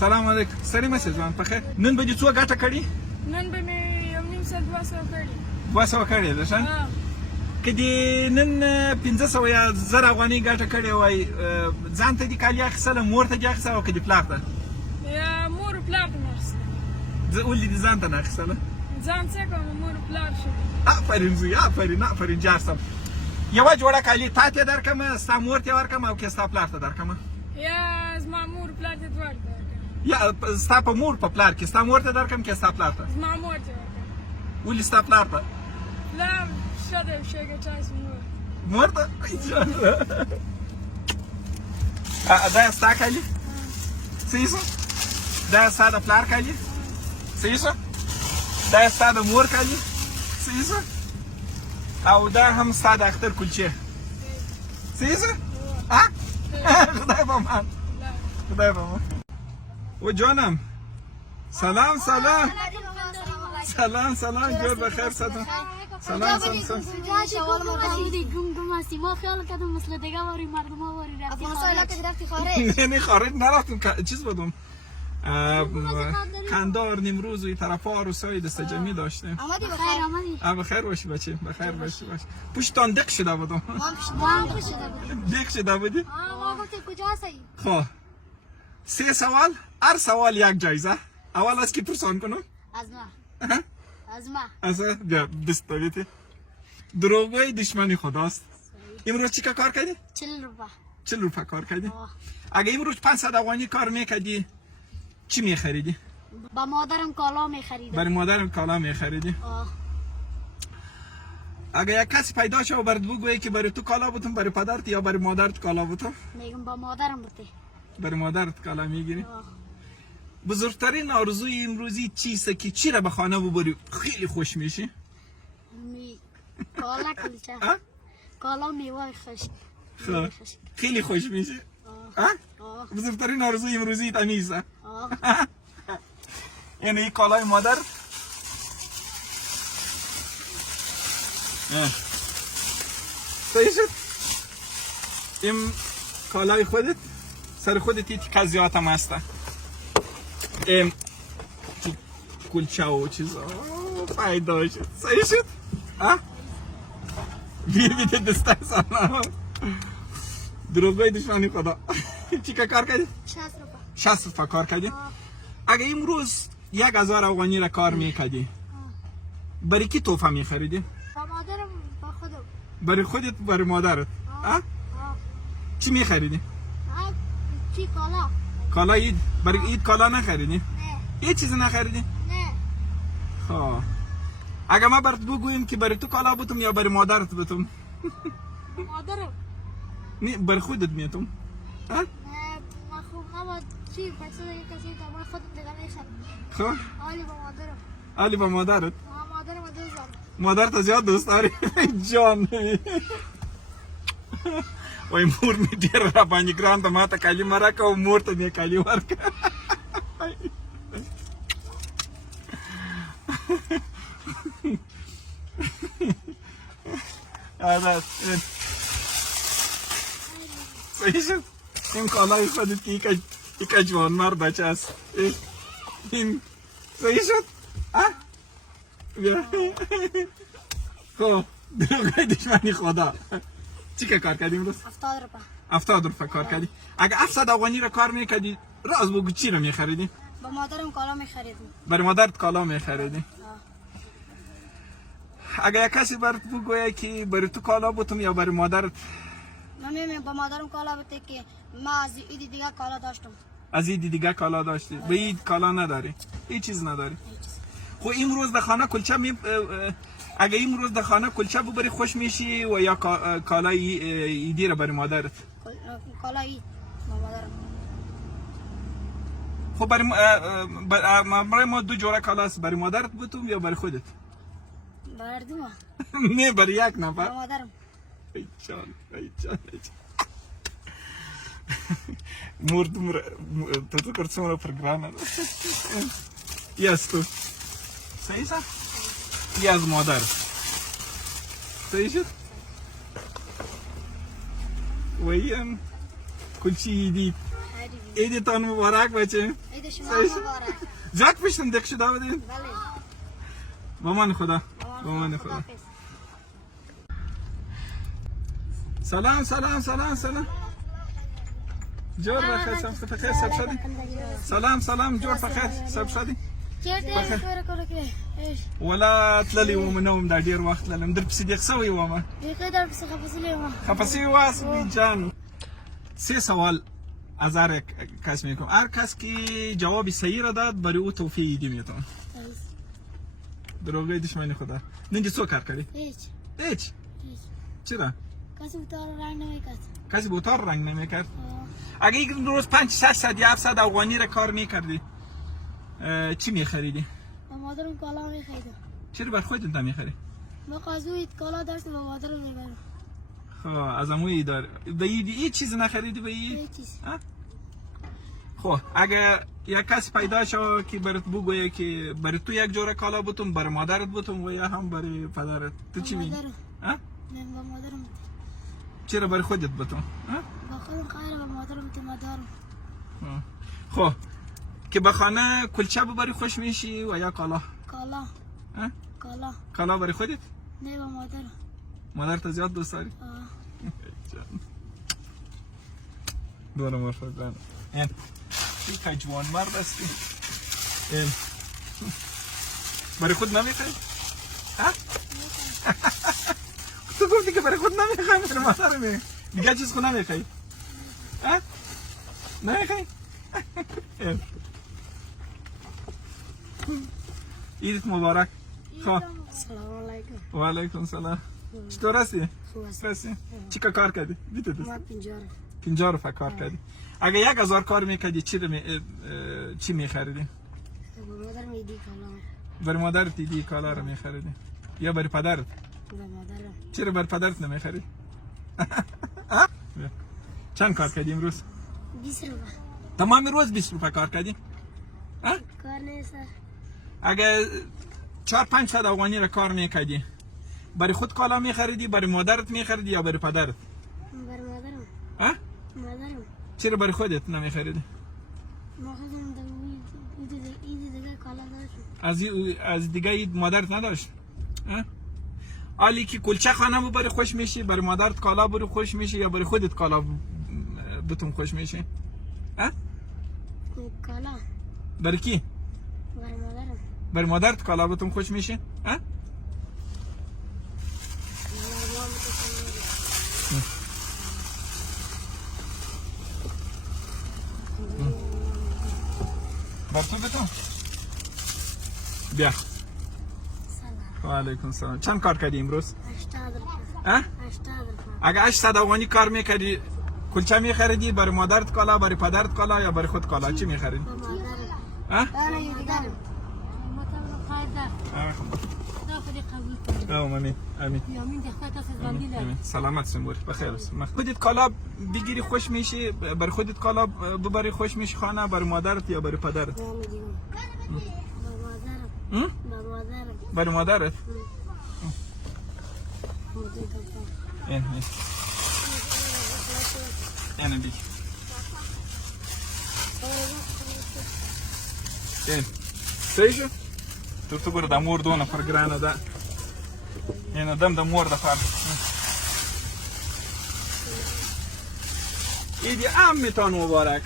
سلام علیکم سری مسیح ځوان په خیر نن به دې څو ګټه کړي نن به مې یو نیم ساعت 200 کړي 200 کړي ده ښه که دې نن 1500 یا 1000 افغانۍ ګټه کړې وای ځان ته دې کالي اخیستله مور ته دې اخیسته او که دې پلار ته یا مور و پلار ته مې اخیسته ولې دې ځان ته نه اخیستله ځان څه کوم مور و پلار شو آفرین زوی آفرین جار صاحب یوه جوړه کالي تا ته درکړم ستا مور ته ورکړم او که ستا پلار ته درکړم یا زما مور پلار ته دواړه درکړم یا ستا په مور په پلار کې ستا مور ته درکړم که ستا پلار ته زما مور ته ورکړم ولې ستا پلار ته پلار ښه دی شګه چای مور ته دا ستا کالي صحیح شو دا ستا د پلار کالي صحیح شو دا ستا د مور کالي صحیح شو او دا هم ستا د اختر کلچې صحیح شو خدای به امان خدای به امان و جانم سلام جور بخیر سلام ما خیال کردم مثل دیگه واری مردم ها واری رفتی خارج نه خارج نرفتم چیز بودم کندار نیمروز و این طرفا روسای دست جمعی داشتیم بخیر باشی بچه بخیر باشی پشتان دق شده بودم دق شده بودی؟ ما گفتیم کجا هستی؟ خواه 3 سوال هر سوال یک جایزه اول از کی پرسان کنم؟ از ما از بیا دستاویتی دروغگوی دشمنی خداست امروز چی کار کردی؟ 40 روپه کار کردی؟ اگه امروز 500 افغانی کار میکردی چی میخریدی؟ با مادرم کالا میخریدم برای مادرم کالا میخریدی؟ اگه یک کسی پیدا شد و برات بگویه که برای تو کالا بودم برای پدرت یا برای مادرت کالا بودم؟ میگم با مادرم بوده برای مادرت کالا میگیری؟ بزرگترین آرزوی امروزی چیسته که چی را به خانه ببری خیلی خوش میشی؟ کالا کلچه کالا میوه خشک خیلی خوش میشی؟ بزرگترین آرزوی امروزی تمیزه یعنی این کالای مادر صحیح شد این کالای خودت سر خودت این تیکه زیاد هم هسته این کلچه و چیزا پیدا شد صحیح شد بیده دسته سانا دروغگوی دشمنی خدا چی که کار کردی؟ 60 روپه کار کردی؟ اگه امروز 1000 افغانی را کار میکردی برای کی توفه میخریدی؟ با مادرم با خودم برای خودت برای مادرت؟ چی میخریدی؟ چی کالا کالا اید؟ برای اید کالا نخریدی؟ نه هیچ چیز نخریدی؟ نه خواه اگه ما برات بگویم که برای تو کالا بودم یا برای مادرت بودم؟ مادرم نه برای خودت میتونم نه ما چی بچه کسی تا ما خودم دیگه میشم خواه عالی با مادرم علی با مادرت؟ مادرم دوست دارم مادرت زیاد دوست داری؟ جان وای مور می ډیر را باندې ګران ته ماته کالي مرکه او مور ته می کالي ورکه صحیح شد این کالای خودت که یک جوان مرد بچه است این صحیح شد بیا خب دروغگوی دشمنی خدا چی که کار کردی امروز؟ 70 روپه کار کردی اگه 700 افغانی را کار میکردی راز بگو چی را میخریدی؟ با مادرم کالا میخریدم برای مادرت کالا میخریدی؟ اگه یک کسی برات بگویه که برای تو کالا بودم یا برای مادرت؟ من با مادرم کالا بوده که ما از عید دیگه کالا داشتم از عید دیگه کالا داشتی؟ به عید کالا نداری؟ هیچ چیز نداری؟ خب امروز در خانه کلچه اگه امروز در خانه کلچه ببری خوش میشی و یا کالای ایدی را برای مادرت؟ کالا عید با مادرم خب برای ما دو جوره کالا است برای مادرت بودم یا برای خودت؟ برای دو نه برای یک نفر با مادرم ای جان مردم تو کرد را پرگرانه ای از تو صحیح سا؟ ای از مادر صحیح شد؟ و این کلچی ایدی عیدتان مبارک بچه به شما صحیح. مبارک. زیاد پشتم دک شده بودیم. بله. با من خدا. با من خدا. خداحافظ. سلام سلام سلام سلام. جور بخیر سب بخیر سب شدی. سلام سلام جور بخیر سب شدی. چیرته کار کار که ايش ولا تللی و منوم در دیر وقت للم در پسی دیگه سوی و ما. دیگه در پس خفصله ما. خفسی واس بی جان. سه سوال از هر کس میکنم. هر کس که جوابی صحیح را داد برای او توفیق دی میتون. دروغی دشمنی خدا. نینجا سو کار کردی؟ هیچ. چرا؟ کسی اتار رنگ نمیکرد. کسی با اتار رنگ نمیکرد؟ اگه یک روز 500 یا 700 افغانی را کار میکردی چی میخریدی؟ با مادرم کالا میخریدم. چرا بر خودت نمیخری؟ ما قازوی کالا داشت با مادرم میبرم. خب از اموی دار به این چیز نخریدی به این؟ هیچ چیز. خب اگه یک کس پیدا شو که برات بگویه که برای تو یک جوره کالا بوتم برای مادرت بوتم و یا هم برای پدرت تو چی میگی؟ نه با مادرم. چرا برای خودت بوتم؟ با خودم خیر با مادرم تو مادرم. خب که به خانه کلچه ببری خوش میشی و یا کالا؟ کالا. کالا. کالا برای خودت؟ نه با مادرم. مادرت زیاد دوست داری؟ دور مرفت جان این که جوان مرد هستی این برای خود نمیخوای؟ تو گفتی که برای خود نمیخوای برای مادر میخوای دیگه چیز خود نمیخوای؟ نمیخوای؟ عیدت مبارک. خب سلام علیکم. و علیکم سلام. چطور هستی؟ خوب هستم. چی کار کردی؟ بیتو دست. ما پنجاره. 50 روپیه کار کردی. اگه 1000 کار میکردی چی میخریدی؟ با مادرم ایدی کالا. برای مادرت دیدی کالا رو میخریدی یا برای پدرت؟ با مادرم. چرا برای پدرت نمیخری؟ چند کار کردی امروز؟ 20 روپیه. تمام روز 20 روپیه کار کردی؟ کار نیست. اگه 4-500 افغانی را کار میکردی برای خود کالا میخریدی برای مادرت میخریدی یا برای پدرت؟ برای مادرم. مادرم. چرا برای خودت نمیخریدی؟ ما خودم ایدی دیگه کالا داشت. از دیگه اید مادرت نداشت؟ حالی که کلچه خانه برای خوش میشی برای مادرت کالا برای خوش میشی یا برای خودت کالا بتون خوش میشی؟ کالا. برای کی؟ برای مادرم. برای مادرت کالا بتون خوش میشی؟ بر تو بتون بیا. سلام. و علیکم سلام. چند کار کردی امروز؟ 80 روپیه. 80 روپیه. اگه 800 افغانی کار میکردی کلچه میخریدی برای مادرت کالا برای پدرت کالا یا برای خود کالا چی میخریدی؟ با مادرم. ها؟ نه دیگرم. مطلب خیر ده. امین امین یامین دختر تا زندگی امین سلامت سمور بخیر خودت کالا بگیری خوش میشی برای خودت کالا ببری خوش میشی خانه برای مادرت یا برای پدرت؟ با هم؟ مادرم. با مادرم. برای مادرت؟ این این بی این سیشو تو برو د مور دو نفر ګرانه ده این دم د مور د فر ایدی عام میتون مبارک